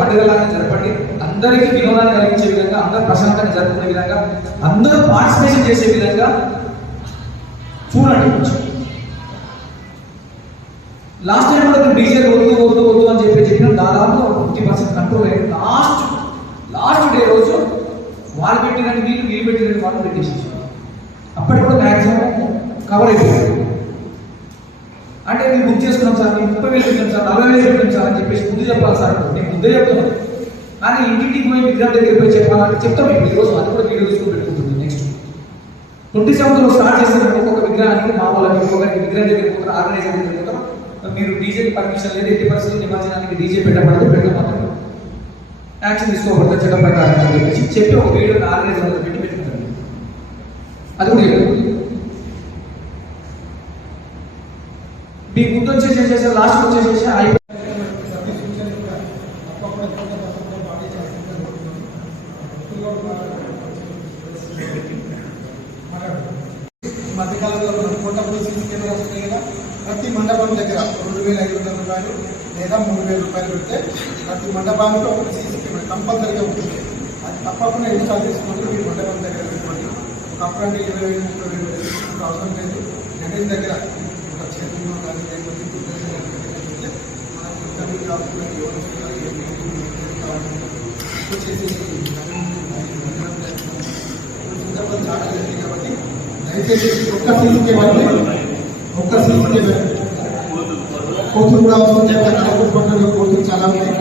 పండుగలాగా జరపండి. అందరికీ వినోదాన్ని కలిగించే విధంగా, అందరూ ప్రశాంతంగా జరుపుకునే విధంగా, అందరూ పార్టిసిపేషన్ చేసే విధంగా చూడండి. లాస్ట్ టైం కూడా డీజే వద్దు అని చెప్పిన దాదాపు 50% కంట్రోల్ అయ్యింది. లాస్ట్ డే రోజు వాళ్ళు పెట్టినట్టు వీళ్ళు పెట్టినట్టు వాళ్ళు పెట్టేసి అప్పటికి కూడా మ్యాక్సిమం కవర్ అయిపోయింది. అంటే మీరు బుక్ చేసుకున్నాం సార్, మేము 30,000 పెట్టాం సార్, 40,000 పెట్టాం సార్ అని చెప్పేసి ముందు చెప్పాలి సార్. నేను ముందే చెప్తున్నాను, కానీ ఇంటికి పోయి విగ్రహం దగ్గర పోయి చెప్పాలంటే చెప్తాం. మీకు ఈరోజు అది కూడా వీడియో తీసుకుని పెట్టుకుంటుంది. నెక్స్ట్ 27 స్టార్ట్ చేసినప్పుడు ఒక్కొక్క విగ్రహానికి మా వాళ్ళకి ఒక్కొక్కరికి విగ్రహం దగ్గర పోతారు, ఆర్గనైజర్ దగ్గర పోతారు. మీరు డీజేకి పర్మిషన్ లేదు, 80% నిమజ్జనానికి డీజే పెట్టబడితే పెట్టకపోతే యాక్షన్ తీసుకోబడతారు చట్టం ప్రకారం అని చెప్పి ఒక వీడియో ఆర్గనైజర్ పెట్టి పెట్టుకుంటారు. అది కూడా మీకు గుర్తు వచ్చేసేసి లాస్ట్ వచ్చేసేసి అయిపోయి మధ్యకాలంలో కోటప్పుడు సీసీ కెమెరాస్ ఉన్నాయి కదా, ప్రతి మండపం దగ్గర 2,500 రూపాయలు లేదా 3,000 రూపాయలు పెడితే ప్రతి మండపానికి ఒక సీసీ కెమెరా కంపల్సరీగా ఉంటుంది. అది తప్పకుండా ఇన్స్టాల్ చేసుకుంటూ మీ మండపం దగ్గర పెట్టుకోండి. ఒకప్పుడు అంటే 20,000 30,000 అవసరం లేదు. గణేష్ దగ్గర ఒక చేతుల్లో కానీ లేకపోతే చాలా జరిగింది కాబట్టి దయచేసి ఒక్క సీసీ కెమెరా కోతులు కూడా అవసరం లేదు. కోతులు చాలా ఉన్నాయి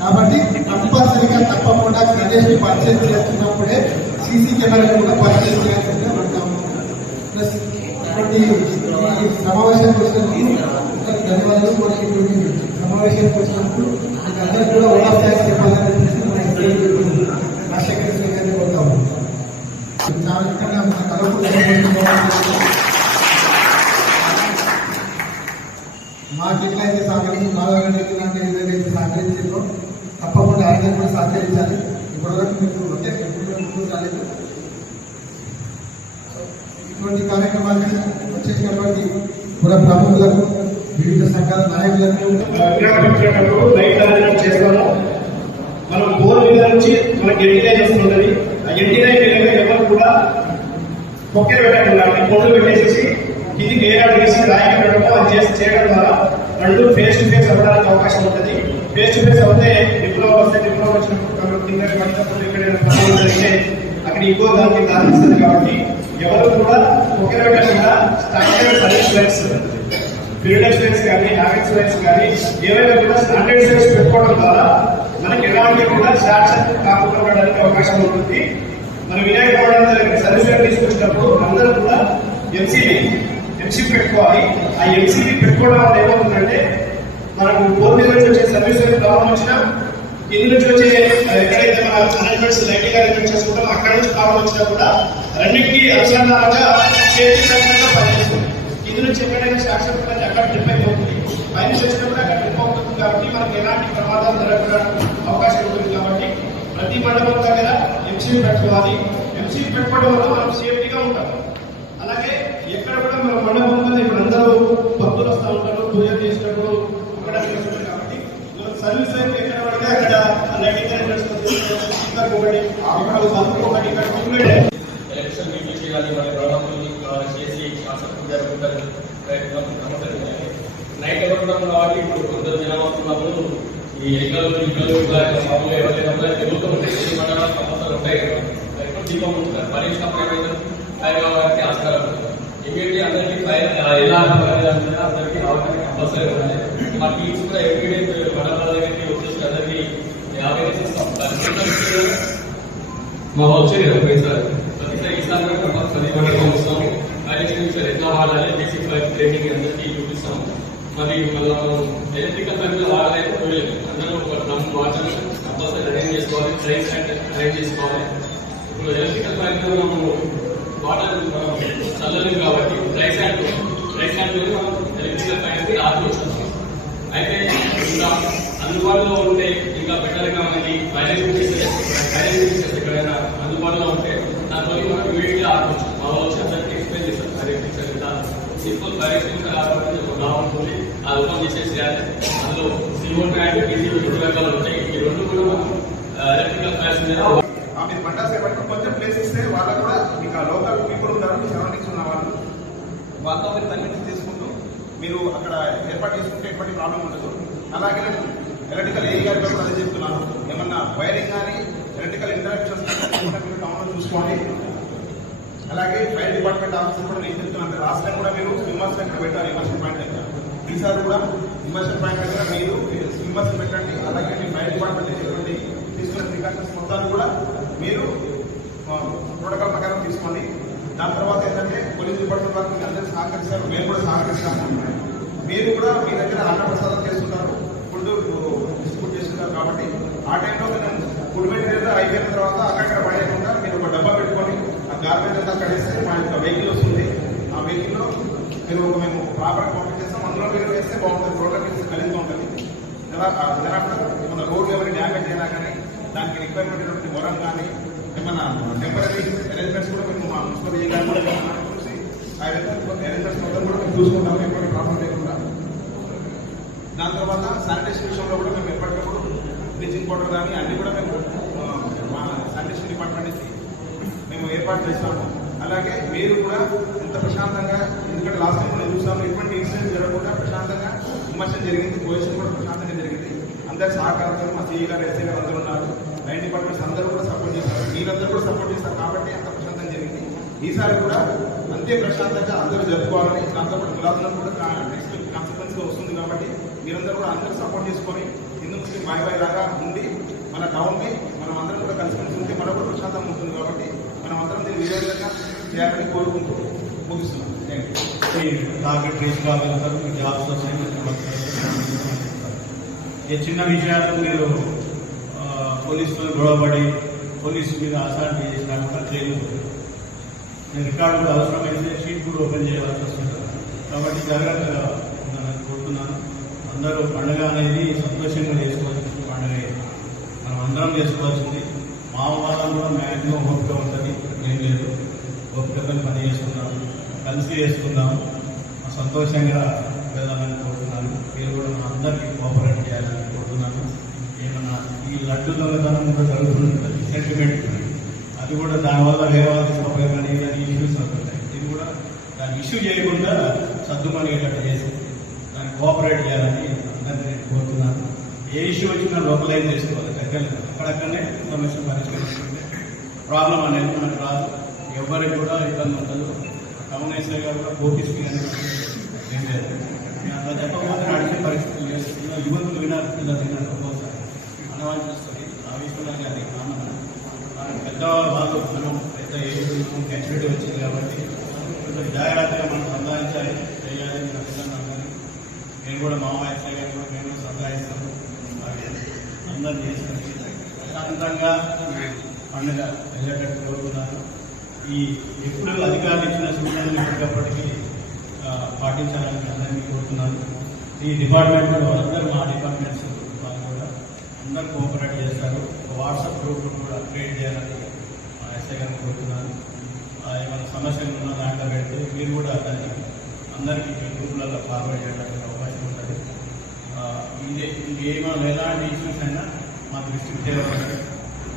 కాబట్టి కంపల్సరీగా తప్పకుండా గణేష్ని పర్చేజ్ చేస్తున్నప్పుడే సీసీ కెమెరా కూడా పర్చేజ్ చేయాల్సిందే ఉంటాము. ప్లస్ సమావేశానికి వచ్చినప్పుడు ధన్యవాదాలు. సమావేశానికి వచ్చినప్పుడు మీకు అందరికీ కూడా ఓలా ట్యాక్స్ చెప్పాలని రాజశేఖర్ కొడతాము. మాకు ఎట్లయితే సహకరించి బాగానైతే సహకరించారో తప్పకుండా ఆయన కూడా సహకరించాలి. ఇప్పటివరకు మీకు ఎప్పుడు రాలేదు. ఇటువంటి కార్యక్రమాలకి వచ్చేసినటువంటి పుర ప్రముఖులకు, వివిధ సంఘాల నాయకులకు చేస్తాము. మనం బోర్ మీద నుంచి మనకి ఎంటీఐ వస్తుంటుంది. ఆ ఎంటీఐ ఎవరు కూడా పొక్కెలు పెట్టకుండా పొందులు పెట్టేసేసి కిందికి ఏడాడు వేసి రాయికి పెట్టడం అది చేయడం ద్వారా రెండు ఫేస్ టు ఫేస్ అవ్వడానికి అవకాశం ఉంటుంది. ఫేస్ టు ఫేస్ అవుతే డిప్లొమా వస్తే డిప్లొమా వచ్చినప్పుడు కింద పడినప్పుడు ఎక్కడైనా పనులు జరిగితే అక్కడ ఇంకో దానికి దారిస్తుంది. కాబట్టి ఎవరు కూడా పొక్కెలు పెట్టకుండా standard service lines, period lines కానీ హ్యాబిట్స్ లైన్స్ కానీ ఏవైనా కూడా స్టాండర్డ్ లైన్స్ పెట్టుకోవడం ద్వారా మనకి ఎలాంటి కూడా షార్ట్ సర్క్యూట్ కాకుండా ఉండడానికి అవకాశం ఉంటుంది. మనం వినాయక పౌర్ణమి సర్వీస్ తీసుకొచ్చినప్పుడు అందరూ కూడా ఎంసీబీ పెట్టుకోవాలి. ఆ ఎంసీబీ పెట్టుకోవడం వల్ల ఏమవుతుందంటే మనకు బోర్ మీద నుంచి వచ్చే సర్వీస్ ప్రాబ్లం వచ్చినా, కింద నుంచి వచ్చే ఎక్కడైతే మన అరేంజ్మెంట్స్ లైటింగ్ అరేంజ్మెంట్ చేసుకుంటాం అక్కడ నుంచి ప్రాబ్లం వచ్చినా కూడా రెండింటికి అనుసంధానంగా సేఫ్టీ సర్వీస్గా పనిచేస్తుంది. కింద నుంచి ఎక్కడైనా షార్ట్ సర్క్యూట్ అక్కడ ట్రిప్ అయిపోతుంది, పైన వచ్చినప్పుడు అక్కడ ట్రిప్ అవుతుంది. కాబట్టి మనకి ఎలాంటి ప్రమాదాలు జరగకుండా అవకాశం ఉంటుంది. కాబట్టి ప్రతి మండపం దగ్గర ఎంసీబీ పెట్టుకోవాలి. ఎంసీబీ పెట్టుకోవడం వల్ల మనం సేఫ్టీగా ఉంటాం. అలాగే ఎక్కడ కూడా మన మండపం మీద ఇప్పుడు అందరూ భక్తులు వస్తూ ఉంటారు, పూజలు చేసినప్పుడు అక్కడ చేస్తుంటారు. కాబట్టి సర్వీస్ అయితే ఎక్కడ పడితే అక్కడ లైటింగ్ ఒకటి ఎలక్షన్ మీటింగ్ చేయాలి, మన గవర్నమెంట్ చేసి జరుగుతుంటారు. నైట్ ఎవరు కాబట్టి ఇప్పుడు కొంత జనం వస్తున్నప్పుడు ఈ ఎక్కలు మామూలుగా ఎవరైనా తిరుగుతూ ఉంటాయి. మండలాలు సమస్యలు ఉంటాయి కదా, దీపం ఉంటుంది పరీక్షినప్పుడు ఏమైతే ఆస్కారం ఉంటుంది. ఇమీడియట్లీ అందరికీ ఎలా అందరికీ అవగాహన కంపల్సరీ ఉండాలి. మా టీమ్స్ కూడా ఎవ్రీడే మండలాల దగ్గరికి వచ్చేసి అందరికీ 50 ఇస్తాం. మా వచ్చేది ఒకేసారి ప్రతిసారి ఈసారి కూడా కంపల్సరీ మండలం వస్తాం. ఐడెంటిఫికేషన్ ఎట్లా వాడాలి, బేసిక్ ట్రైనింగ్ అందరికీ చూపిస్తాం. మరి మళ్ళీ ఎలక్ట్రికల్ ఫ్యామిలీ వాడలేదు పోయలేదు. అందరూ వాటర్ కంపల్సరీ అరేంజ్ చేసుకోవాలి, ట్రైన్స్ అరేంజ్ చేసుకోవాలి. ఇప్పుడు ఎలక్ట్రికల్ ఫ్యామిలీ మనము వాటర్ చల్లలేదు కాబట్టి రైస్ హ్యాండ్ మనం ఎలక్ట్రికల్ ఫ్యామిలీ ఆర్పించాం. అయితే ఇంకా అందుబాటులో ఉంటే ఇంకా బెటర్గా మనకి ఫైనాన్షియల్ ఎక్కడైనా అందుబాటులో ఉంటే దాంతో మనం ఇమీడియట్గా ఆర్పించాం. మా వచ్చి అందరికీ ఎక్స్ప్లెయిన్ చేస్తాం. సింపుల్ ఫైనాన్షియల్ ఉంటుంది, ఆ రూపం చేసేసేయాలి. అందులో CO2 అండ్ PC 2 రకాలు ఉంటాయి. మీరు మండల సేపటి కొంచెం ప్లేస్ ఇస్తే వాళ్ళకు కూడా మీకు ఆ లోకల్ పీపుల్ ఉన్నారు, మీ సరౌండింగ్స్ ఉన్న వాళ్ళు వాళ్ళతో మీరు కన్వీన్స్ చేసుకుంటూ మీరు అక్కడ ఏర్పాటు చేసుకుంటే ఎటువంటి ప్రాబ్లం ఉండదు. అలాగే నేను ఎలక్ట్రికల్ ఏ గారి కూడా అదే చెప్తున్నాను, ఏమన్నా వైరింగ్ కానీ ఎలక్ట్రికల్ ఇంటరాక్షన్స్ మీరు టౌన్లో చూసుకోండి. అలాగే ఫైర్ డిపార్ట్మెంట్ ఆఫీసర్ కూడా నేను చెప్తున్నాను, లాస్ట్ టైం కూడా మీరు స్విమ్మర్స్ దగ్గర పెట్టారు, ఇమర్షన్ పాయింట్ దగ్గర. ఈసారి కూడా ఇమర్షన్ పాయింట్ దగ్గర మీరు స్విమ్మర్స్ పెట్టండి. అలాగే మీ ఫైర్ డిపార్ట్మెంట్ చెప్పండి, తీసుకున్న ప్రికాషన్స్ మొత్తాన్ని కూడా మీరు ప్రోటోకాల్ ప్రకారం తీసుకోండి. దాని తర్వాత ఏంటంటే పోలీస్ డిపార్ట్మెంట్ వారికి మీరు అందరూ సహకరిస్తారు, మేము కూడా సహకరిస్తాము. మీరు కూడా మీ దగ్గర అన్నప్రసాదం చేస్తున్నారు, ఫుడ్ డిస్ట్రిబ్యూట్ చేస్తున్నారు. కాబట్టి ఆ టైంలో ఫుడ్ మెటీరియల్ అయిపోయిన తర్వాత అక్కడ పడేయకుండా మీరు ఒక డబ్బా పెట్టుకొని ఆ గార్బేజ్ అంతా కడేస్తే మా యొక్క వెహికల్ వస్తుంది. ఆ వెహికల్లో మీరు మేము ప్రాపర్గా పంపిణీ చేస్తాం, అందులో మీరు వేస్తే బాగుంటుంది, ప్రోగ్రామ్ వేస్తే కలిసి ఉంటుంది. ఏమన్నా రోడ్లు ఎవరైనా డ్యామేజ్ అయినా కానీ దానికి రిక్వైర్మెంట్ అయినటువంటి మొరం కానీ ఏమన్నా టెంపరీ అరేంజ్మెంట్స్ కూడా మేము మా మున్సిపల్ చూసి ఆ అరేంజ్మెంట్స్ మొత్తం కూడా మేము చూసుకుంటాము, ఎటువంటి ప్రాబ్లం లేకుండా. దాని తర్వాత శానిటేషన్ విషయంలో కూడా మేము ఎప్పటికప్పుడు బ్లీచింగ్ పౌడర్ కానీ అన్ని కూడా మేము మా శానిటేషన్ డిపార్ట్మెంట్ నుంచి మేము ఏర్పాటు చేస్తాము. అలాగే మీరు కూడా ఎంత ప్రశాంతంగా, ఎందుకంటే లాస్ట్ టైం కూడా చూస్తాము ఎటువంటి ఇన్సిడెంట్ జరగకుండా ప్రశాంతంగా విమర్శనం జరిగింది, పొజిషన్ కూడా ప్రశాంతంగా జరిగింది. అందరి సహకారంతో మా సిఈ గారు, ఎస్ఐ గారు అందరూ ఉన్నారు, లైన్ డిపార్ట్మెంట్స్ అందరూ కూడా సపోర్ట్ చేస్తారు, మీరందరూ కూడా సపోర్ట్ చేస్తారు. కాబట్టి అంత ప్రశాంతంగా జరిగింది. ఈసారి కూడా అంతే ప్రశాంతంగా అందరూ జరుపుకోవాలని, దాంతో కూడా మిలాదులను కూడా నెక్స్ట్ కాన్సిక్వెన్స్ గా వస్తుంది. కాబట్టి మీరందరూ కూడా అందరూ సపోర్ట్ చేసుకొని హిందూ ముస్లిం బాయ్ లాగా ఉండి మన టౌన్ ని మనం అందరం కూడా కలిసి ఉంటే మనకు కూడా ప్రశాంతంగా ఉంటుంది. కాబట్టి మనం అందరం దీన్ని విజయవంతంగా చేయాలని కోరుకుంటూ ముగిస్తున్నాం. టార్గెట్ రీచ్ కాగలుగుతారు, మీ జాబ్స్ ఈ చిన్న విషయాలకు మీరు పోలీసుతో గొడవపడి పోలీసు మీద అసాల్ట్ చేసినా కూడా ట్రైనింగ్ నేను రికార్డు కూడా అవసరమైతే షీట్ కూడా ఓపెన్ చేయవలసి వస్తుంది. కాబట్టి జాగ్రత్తగా ఉండాలని కోరుతున్నాను. అందరూ పండుగ అనేది సంతోషంగా చేసుకోవాల్సిన పండుగ మనం అందరం చేసుకోవాల్సింది. మా వాళ్ళం కూడా మ్యాక్సిమం ఓపిక ఉంటుంది, ఏం లేదు, ఓపికతో పని చేసుకున్నాము, కలిసి చేసుకుందాము, సంతోషంగా వెళ్ళాలని కోరుతున్నాను. మీరు కూడా మా అందరికీ కోఆపరేట్ చేయాలని కోరుతున్నాను. ఏమన్నా ఈ లడ్డు దొంగతనం కూడా జరుగుతుంది సెంటిమెంట్, అది కూడా దానివల్ల వేరే వాళ్ళు తీసుకోపోయి కానీ ఇష్యూస్ అవుతున్నాయి. ఇది కూడా దాన్ని ఇష్యూ చేయకుండా సర్దుమణిగేటట్టు చేసి దాన్ని కోఆపరేట్ చేయాలని అందరినీ నేను కోరుతున్నాను. ఏ ఇష్యూ వచ్చినా లోకలైజ్ చేసుకోవాలి, దగ్గర అక్కడక్కడనే సమస్య పరిష్కరిస్తుంది. ప్రాబ్లం అనేది మనకు రాదు, ఎవరికి కూడా ఇబ్బంది ఉండదు. టౌన్ ఎస్ఐ గారు కూడా పోటీస్కి కానీ ఏం లేదు, అట్లా చెప్పకపోతే నడిచే పరిస్థితులు లేదు. యువకులు వినారు, పిల్లలు వినారు, ఒక్కోసారి అనవాల్సి వస్తుంది. ఆ విషయంలో కానీ పెద్ద వాళ్ళు మనం పెద్ద ఏజ్ మెచ్యూరిటీ వచ్చింది కాబట్టి కొంచెం జాగ్రత్తగా మనం సంపాదించాలి, చేయాలి. కానీ నేను కూడా మా ఎస్ఐ గారు కూడా మేము సంపాదిస్తాము, అందరూ చేసుకుని ప్రశాంతంగా పండుగ వెళ్ళేటట్టు కోరుకున్నాను. ఈ ఎప్పుడు అధికారులు ఇచ్చిన సూచనలు ఎప్పటికప్పటికీ పాటించాలని అందరినీ కోరుతున్నాను. ఈ డిపార్ట్మెంట్ అందరూ మా డిపార్ట్మెంట్స్ వాళ్ళు కూడా అందరూ కోఆపరేట్ చేస్తారు. వాట్సాప్ గ్రూప్ కూడా క్రియేట్ చేయాలని ఎస్ఐ గారిని కోరుతున్నాను. ఏమైనా సమస్యలు ఉన్న దాంట్లో పెడితే మీరు కూడా దాన్ని అందరికీ గ్రూపులలో ఫార్వర్డ్ చేయడానికి అవకాశం ఉంటుంది. ఇంకేమైనా ఎలాంటి ఇష్యూస్ అయినా మా దృష్టికి తేవాలని,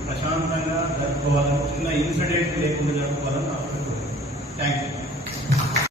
ప్రశాంతంగా జరుపుకోవాలని, చిన్న ఇన్సిడెంట్ లేకుండా జరుపుకోవాలని నా థ్యాంక్ యూ.